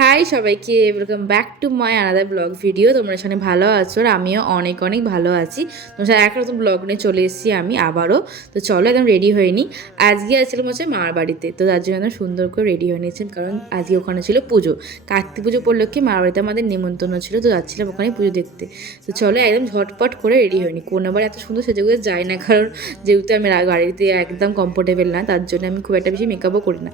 High সবাইকে। Welcome back to my another blog video তোমরা সবাই ভালো আছো আর আমিও অনেক অনেক ভালো আছি। তোমার এক নতুন ব্লগ নিয়ে চলে এসেছি আমি আবারও। তো চলো একদম রেডি হয়ে নিই। আজকে আসছিলাম হচ্ছে মার বাড়িতে। তো তার জন্য সুন্দর করে রেডি হয়ে নিয়েছিলাম কারণ আজকে ওখানে ছিল পুজো। কার্তিক পুজো উপলক্ষে মার বাড়িতে আমাদের নিমন্ত্রণ ছিল। তো যাচ্ছিলাম ওখানে পুজো দেখতে। তো চলো একদম ঝটপট করে রেডি হয়নি কোনোবার এত সুন্দর সেজে গুজে যায় না। কারণ যেহেতু আমি গাড়িতে একদম কমফোর্টেবল না, তার জন্য আমি খুব একটা বেশি মেকআপও করি না।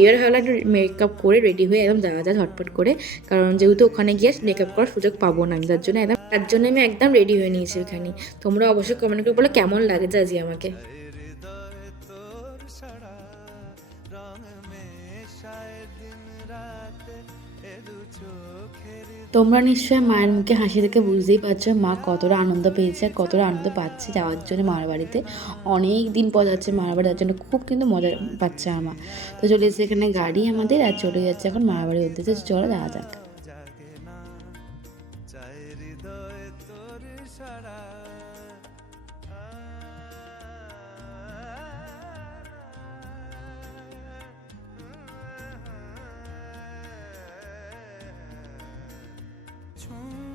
এবার ভাবলাম একটু মেকআপ করে রেডি হয়ে একদম যাওয়া ঝটপট করে, কারণ যেহেতু ওখানে গিয়ে মেকআপ করার সুযোগ পাবো না আমি তার জন্য একদম, তার জন্য আমি একদম রেডি হয়ে নিয়েছি ওখানে। তোমরা অবশ্যই কমেন্ট করে বলো কেমন লাগে জাজি আমাকে? তোমরা নিশ্চয়ই মায়ের মুখে হাসি দেখে বুঝতেই পারছ, মা কতটা আনন্দ পেয়েছে আর কতটা আনন্দ পাচ্ছে যাওয়ার জন্য মার বাড়িতে। অনেক দিন পর যাচ্ছে মার বাড়ি, যাওয়ার জন্য খুব কিন্তু মজা পাচ্ছে আমার। তো চলে এসেছে এখানে গাড়ি আমাদের আর চলে যাচ্ছে এখন মার বাড়ির উদ্দেশ্যে চলো যাওয়া যাক। 重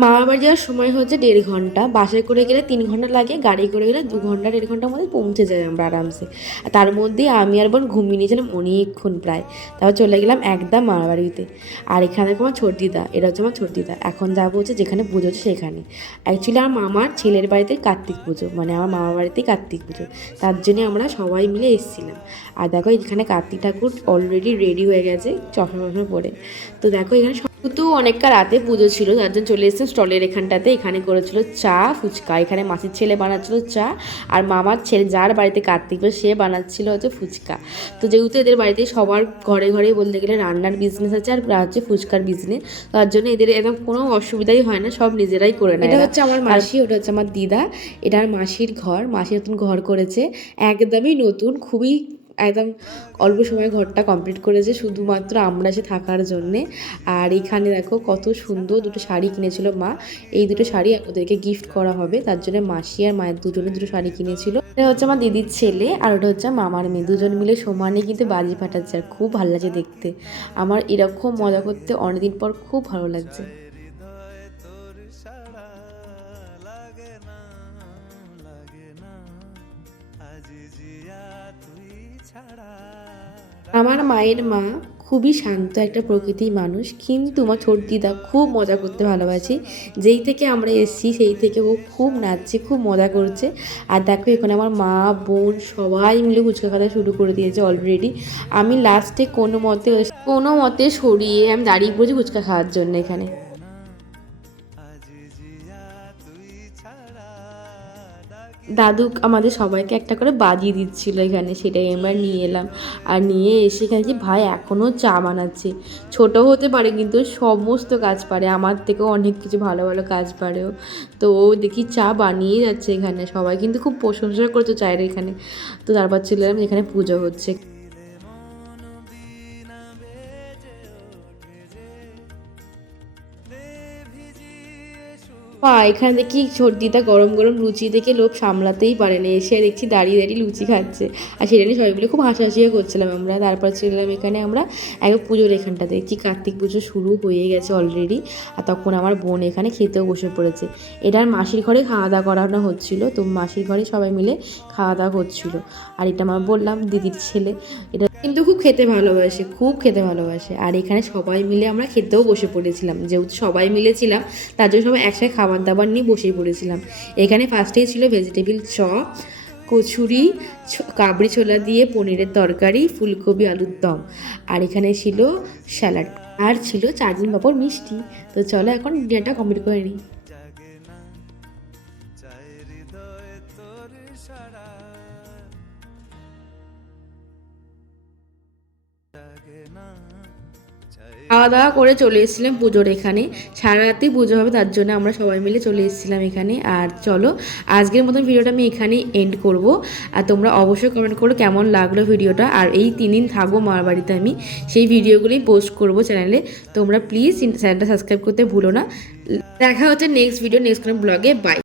মামার যাওয়ার সময় হচ্ছে দেড় ঘণ্টা। বাসে করে গেলে তিন ঘণ্টা লাগে, গাড়ি করে গেলে দু ঘণ্টা, দেড় ঘণ্টার মধ্যে পৌঁছে যাই আমরা আরামসে। আর তার মধ্যেই আমি আর বোন ঘুমিয়ে নিয়েছিলাম অনেকক্ষণ প্রায়। তারপর চলে গেলাম একদম মামার বাড়িতে। আর এখানে আমার ছোট দিদা, এটা হচ্ছে আমার ছোট দিদা। এখন যাব হচ্ছে যেখানে পুজো হচ্ছে সেখানে। অ্যাকচুয়ালি আমার মামার ছেলের বাড়িতে কার্তিক পুজো মানে আমার মামার বাড়িতেই কার্তিক পুজো। তার জন্য আমরা সবাই মিলে এসেছিলাম। আর দেখো এখানে কার্তিক ঠাকুর অলরেডি রেডি হয়ে গেছে চশমা টশমা পরে। তো দেখো এখানে তো অনেকটা রাতে পুজো ছিল যার জন্য চলে এসেছে। স্টলের এখানটাতে এখানে করেছিল চা ফুচকা। এখানে মাসির ছেলে বানাচ্ছিল চা আর মামার ছেলে যার বাড়িতে কার্তিক সে বানাচ্ছিল হচ্ছে ফুচকা। তো যেহেতু এদের বাড়িতে সবার ঘরে ঘরে বলতে গেলে রান্নার বিজনেস আছে আর হচ্ছে ফুচকার বিজনেস তার জন্য এদের একদম কোনো অসুবিধাই হয় না সব নিজেরাই করে নেয় এটা হচ্ছে আমার মাসি ওটা হচ্ছে আমার দিদা। এটা মাসির ঘর মাসি নতুন ঘর করেছে। একদমই নতুন খুবই একদম অল্প সময় ঘরটা কমপ্লিট করেছে শুধুমাত্র আমরা এসে থাকার জন্যে। আর এখানে দেখো কত সুন্দর দুটো শাড়ি কিনেছিল মা। এই দুটো শাড়ি ওদেরকে গিফট করা হবে, তার জন্য মাসি আর মায়ের দুজনে দুটো শাড়ি কিনেছিল। এটা হচ্ছে আমার দিদির ছেলে আর ওটা হচ্ছে মামার মেয়ে। দুজন মিলে সমানে কিন্তু বাজি ফাটাচ্ছে আর খুব ভালো লাগছে দেখতে। আমার এরকম মজা করতে অনেকদিন পর খুব ভালো লাগছে। আমার মায়ের মা খুবই শান্ত একটা প্রকৃতির মানুষ, কিন্তু আমার ছোট দিদা খুব মজা করতে ভালোবাসে। যেই থেকে আমরা এসেছি, সেই থেকে ও খুব নাচছে, খুব মজা করছে। আর দেখো, এখানে আমার মা, বোন সবাই মিলে ফুচকা খাওয়া শুরু করে দিয়েছে অলরেডি আমি লাস্টে কোনো মতে কোনো মতে সরিয়ে আমি দাঁড়িয়ে পড়েছি ফুচকা খাওয়ার জন্য এখানে। দাদু আমাদের সবাইকে একটা করে বাজিয়ে দিচ্ছিল এখানে, সেটাই আমরা নিয়ে এলাম। আর নিয়ে এসে এখানে যে ভাই এখনও চা বানাচ্ছে। ছোট হতে পারে কিন্তু সমস্ত কাজ পারে, আমার থেকেও অনেক কিছু ভালো ভালো কাজ পারেও তো ও দেখি চা বানিয়ে যাচ্ছে এখানে, সবাই কিন্তু খুব প্রশংসা করতো চায়ের এখানে। তো তারপর ছিল এখানে পুজো হচ্ছে। মা এখানে দেখি সর্দিটা গরম গরম লুচি দেখে লোভ সামলাতেই পারে না। এসে দেখছি দাঁড়িয়ে দাঁড়িয়ে লুচি খাচ্ছে। আর সেটা নিয়ে সবাই মিলে খুব হাসাহাসিও করছিলাম আমরা। তারপর ছিলাম এখানে আমরা এক পুজোর এখানটা দেখছি। কার্তিক পুজো শুরু হয়ে গেছে অলরেডি আর তখন আমার বোন এখানে খেতেও বসে পড়েছে। এটার মাসির ঘরে খাওয়া দাওয়া করানো হচ্ছিল। তো মাসির ঘরে সবাই মিলে খাওয়া দাওয়া হচ্ছিল। আর এটা আমার বললাম, দিদির ছেলে। এটা কিন্তু খুব খেতে ভালোবাসে, খুব খেতে ভালোবাসে। আর এখানে সবাই মিলে আমরা খেতেও বসে পড়েছিলাম। যেহেতু সবাই মিলে ছিলাম, তার জন্য সবাই একসাথে খাবার দাবার নিয়ে বসেই পড়েছিলাম। এখানে ফার্স্টেই ছিল ভেজিটেবিল চপ কচুরি কাবড়ি ছোলা দিয়ে পনিরের তরকারি, ফুলকপি, আলুর দম। আর এখানে ছিল স্যালাড আর ছিল চাটনি পাঁপড় মিষ্টি। তো চলো এখন ডিনারটা কমপ্লিট করে নিই। না। খাওয়া দাওয়া করে চলে এসেছিলাম পুজোর এখানে। সারা রাতেই পুজো হবে, তার জন্য আমরা সবাই মিলে চলে এসেছিলাম এখানে। আর চলো, আজকের মতন ভিডিওটা আমি এখানেই এন্ড করব। আর তোমরা অবশ্যই কমেন্ট করো কেমন লাগল ভিডিওটা। আর এই তিন দিন থাকব মার বাড়িতে আমি। সেই ভিডিওগুলি পোস্ট করব চ্যানেলে তোমরা প্লিজ চ্যানেলটা সাবস্ক্রাইব করতে ভুলো না। দেখা হচ্ছে নেক্সট ভিডিও নেক্সট কোনো ব্লগে বাই